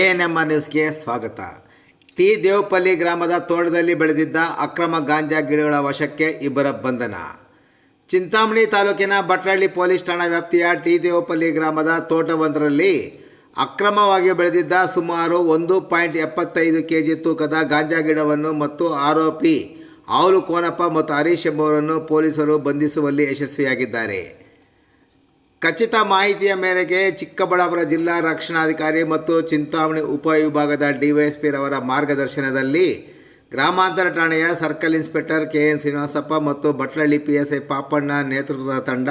ANMR ನ್ಯೂಸ್ಗೆ ಸ್ವಾಗತ. T ದೇವಪಲ್ಲಿ ಗ್ರಾಮದ ತೋಟದಲ್ಲಿ ಬೆಳೆದಿದ್ದ ಅಕ್ರಮ ಗಾಂಜಾ ಗಿಡಗಳ ವಶಕ್ಕೆ ಇಬ್ಬರ ಬಂಧನ. ಚಿಂತಾಮಣಿ ತಾಲೂಕಿನ ಭಟ್ರಳ್ಳಿ ಪೊಲೀಸ್ ಠಾಣಾ ವ್ಯಾಪ್ತಿಯ ಟಿ ದೇವಪಲ್ಲಿ ಗ್ರಾಮದ ತೋಟವೊಂದರಲ್ಲಿ ಅಕ್ರಮವಾಗಿ ಬೆಳೆದಿದ್ದ ಸುಮಾರು 1.75 kg ತೂಕದ ಗಾಂಜಾ ಗಿಡವನ್ನು ಮತ್ತು ಆರೋಪಿ ಆವಲು ಕೋನಪ್ಪ ಮತ್ತು ಹರೀಶ್ ಎಂಬುವರನ್ನು ಪೊಲೀಸರು ಬಂಧಿಸುವಲ್ಲಿ ಯಶಸ್ವಿಯಾಗಿದ್ದಾರೆ. ಖಚಿತ ಮಾಹಿತಿಯ ಮೇರೆಗೆ ಚಿಕ್ಕಬಳ್ಳಾಪುರ ಜಿಲ್ಲಾ ರಕ್ಷಣಾಧಿಕಾರಿ ಮತ್ತು ಚಿಂತಾಮಣಿ ಉಪವಿಭಾಗದ ಡಿವೈಎಸ್ಪಿ ರವರ ಮಾರ್ಗದರ್ಶನದಲ್ಲಿ ಗ್ರಾಮಾಂತರ ಠಾಣೆಯ ಸರ್ಕಲ್ ಇನ್ಸ್ಪೆಕ್ಟರ್ KN ಶ್ರೀನಿವಾಸಪ್ಪ ಮತ್ತು ಭಟ್ರಳ್ಳಿ PSI ಪಾಪಣ್ಣ ನೇತೃತ್ವದ ತಂಡ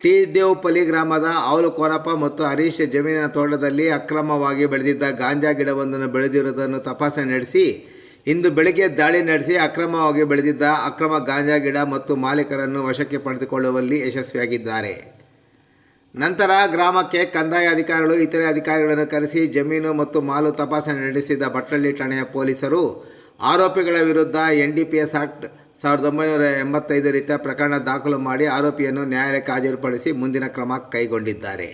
ಟಿ ದೇವಪಲ್ಲಿ ಗ್ರಾಮದ ಆವಲು ಕೋನಪ್ಪ ಮತ್ತು ಹರೀಶ್ ಜಮೀನಿನ ತೋಟದಲ್ಲಿ ಅಕ್ರಮವಾಗಿ ಬೆಳೆದಿದ್ದ ಗಾಂಜಾ ಗಿಡವೊಂದನ್ನು ಬೆಳೆದಿರುವುದನ್ನು ತಪಾಸಣೆ ನಡೆಸಿ ಇಂದು ಬೆಳಗ್ಗೆ ದಾಳಿ ನಡೆಸಿ ಅಕ್ರಮವಾಗಿ ಬೆಳೆದಿದ್ದ ಅಕ್ರಮ ಗಾಂಜಾ ಗಿಡ ಮತ್ತು ಮಾಲೀಕರನ್ನು ವಶಕ್ಕೆ ಪಡೆದುಕೊಳ್ಳುವಲ್ಲಿ ಯಶಸ್ವಿಯಾಗಿದ್ದಾರೆ. ನಂತರ ಗ್ರಾಮಕ್ಕೆ ಕಂದಾಯ ಅಧಿಕಾರಿಗಳು ಇತರೆ ಅಧಿಕಾರಿಗಳನ್ನು ಕರೆಸಿ ಜಮೀನು ಮತ್ತು ಮಾಲು ತಪಾಸಣೆ ನಡೆಸಿದ ಭಟ್ರಳ್ಳಿ ಠಾಣೆಯ ಪೊಲೀಸರು ಆರೋಪಿಗಳ ವಿರುದ್ಧ NDPS ಆಕ್ಟ್ 1985 ರೀತಿಯ ಪ್ರಕರಣ ದಾಖಲು ಮಾಡಿ ಆರೋಪಿಯನ್ನು ನ್ಯಾಯಾಲಯಕ್ಕೆ ಹಾಜರುಪಡಿಸಿ ಮುಂದಿನ ಕ್ರಮ ಕೈಗೊಂಡಿದ್ದಾರೆ.